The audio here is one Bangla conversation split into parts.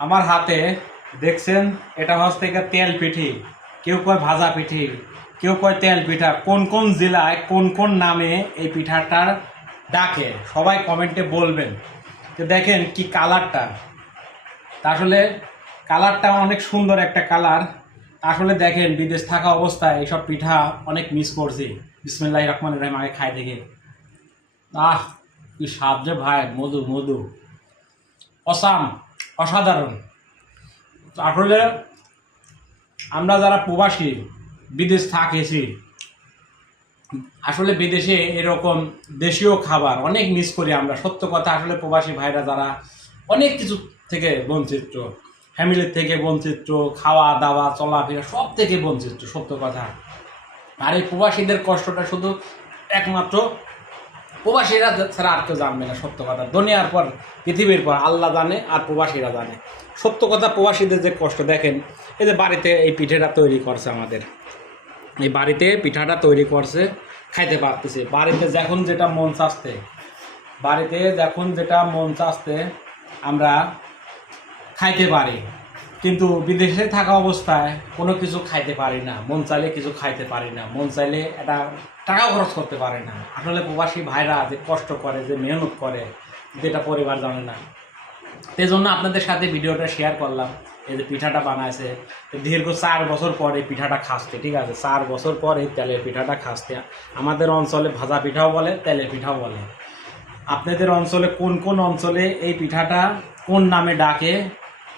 আমার হাতে দেখছেন এটা হচ্ছে থেকে তেল পিঠি, কেউ কয় ভাজা পিঠি, কেউ কয় তেল পিঠা। কোন কোন জেলায় কোন কোন নামে এই পিঠাটার ডাকে সবাই কমেন্টে বলবেন। তো দেখেন কি কালারটা, আসলে কালারটা অনেক সুন্দর একটা কালার। আসলে দেখেন বিদেশ থাকা অবস্থায় এইসব পিঠা অনেক মিস করছি। বিসমিল্লাহির রহমানির রহিম আগে খাই দেখি। কি স্বাদ যে ভাই, মধু মধু, অসাধারণ। আসলে আমরা যারা প্রবাসী বিদেশ থাকেছি, আসলে বিদেশে এরকম দেশীয় খাবার অনেক মিস করি আমরা। সত্য কথা, আসলে প্রবাসী ভাইরা যারা অনেক কিছু থেকে বঞ্চিত, ফ্যামিলির থেকে বঞ্চিত, খাওয়া দাওয়া চলাফেরা সব থেকে বঞ্চিত, সত্য কথা। আর এই প্রবাসীদের কষ্টটা শুধু একমাত্র প্রবাসীরা ছাড়া আর কেউ জানবে না। সত্য কথা, দুনিয়ার পর পৃথিবীর পর আল্লাহ জানে আর প্রবাসীরা জানে। সত্য কথা, প্রবাসীদের যে কষ্ট দেখেন। এই যে বাড়িতে এই পিঠেটা তৈরি করছে, আমাদের এই বাড়িতে পিঠাটা তৈরি করছে, খাইতে পারতেছে। বাড়িতে যখন যেটা মন চাচ্ছে, বাড়িতে যখন যেটা মন চাচ্ছে আমরা খাইতে পারি, কিন্তু বিদেশে থাকা অবস্থায় কোনো কিছু খাইতে পারি না। মন চাইলে কিছু খাইতে পারি না, মন চাইলে এটা টাকা খরচ করতে পারে না। আসলে প্রবাসী ভাইরা যে কষ্ট করে, যে মেহনত করে, যেটা পরিবার জানে না। সেই জন্য আপনাদের সাথে ভিডিওটা শেয়ার করলাম। এই যে পিঠাটা বানাইছে, দীর্ঘ 4 বছর পরে পিঠাটা খাসতে, ঠিক আছে, 4 বছর পরে তেলের পিঠাটা খাসতে। আমাদের অঞ্চলে ভাজা পিঠাও বলে, তেলের পিঠাও বলে। আপনাদের অঞ্চলে কোন কোন অঞ্চলে এই পিঠাটা কোন নামে ডাকে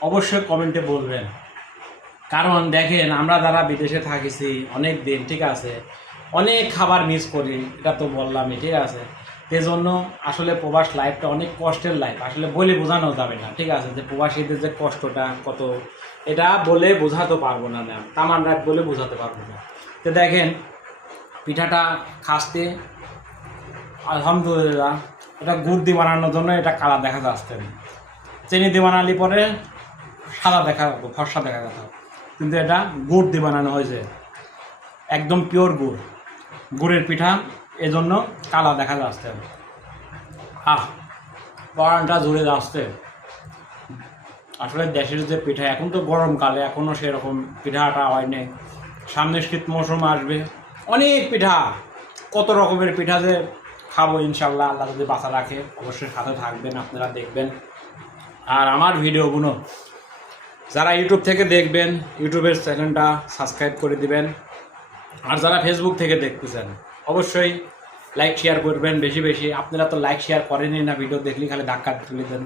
অবশ্যই কমেন্টে বলবেন। কারণ দেখেন, আমরা যারা বিদেশে থাকিছি অনেক দিন, ঠিক আছে, অনেক খাবার মিস করি, এটা তো বললামই, ঠিক আছে। সেজন্য আসলে প্রবাস লাইফটা অনেক কষ্টের লাইফ, আসলে বলে বোঝানো যাবে না, ঠিক আছে, যে প্রবাসীদের যে কষ্টটা কত, এটা বলে বোঝাতে পারবো না, তামান রাত বলে বোঝাতে পারবো না। তো দেখেন পিঠাটা খাসতে আলহামদুলিল্লাহ, এটা গুড় দিয়ে বানানোর জন্য এটা কালা দেখা যাচ্ছে, চিনি দিয়ে বানালি পরে সাদা দেখা যেত, ফর্সা দেখা যেত, কিন্তু এটা গুড় দিয়ে বানানো হয়েছে, একদম পিওর গুড়, গুড়ের পিঠা, এজন্য কালা দেখা যাচ্ছে। পরানটা জুড়ে যাচ্ছে। আসলে দেশের যে পিঠা, এখন তো গরমকালে এখনও সেরকম পিঠাটা হয়নি, সামনে শীত মৌসুম আসবে, অনেক পিঠা, কত রকমের পিঠা যে খাবো ইনশাল্লাহ, আল্লাহ যদি বাঁচা রাখে। অবশ্যই সাথে থাকবেন, আপনারা দেখবেন। আর আমার ভিডিওগুলো যারা ইউটিউব থেকে দেখবেন, ইউটিউবের চ্যানেলটা সাবস্ক্রাইব করে দিবেন। আর যারা ফেসবুক থেকে দেখতেছেন, অবশ্যই লাইক শেয়ার করবেন বেশি বেশি। আপনারা তো লাইক শেয়ার করেনই না, ভিডিও দেখলে খালি ধাক্কা তুলে দেন।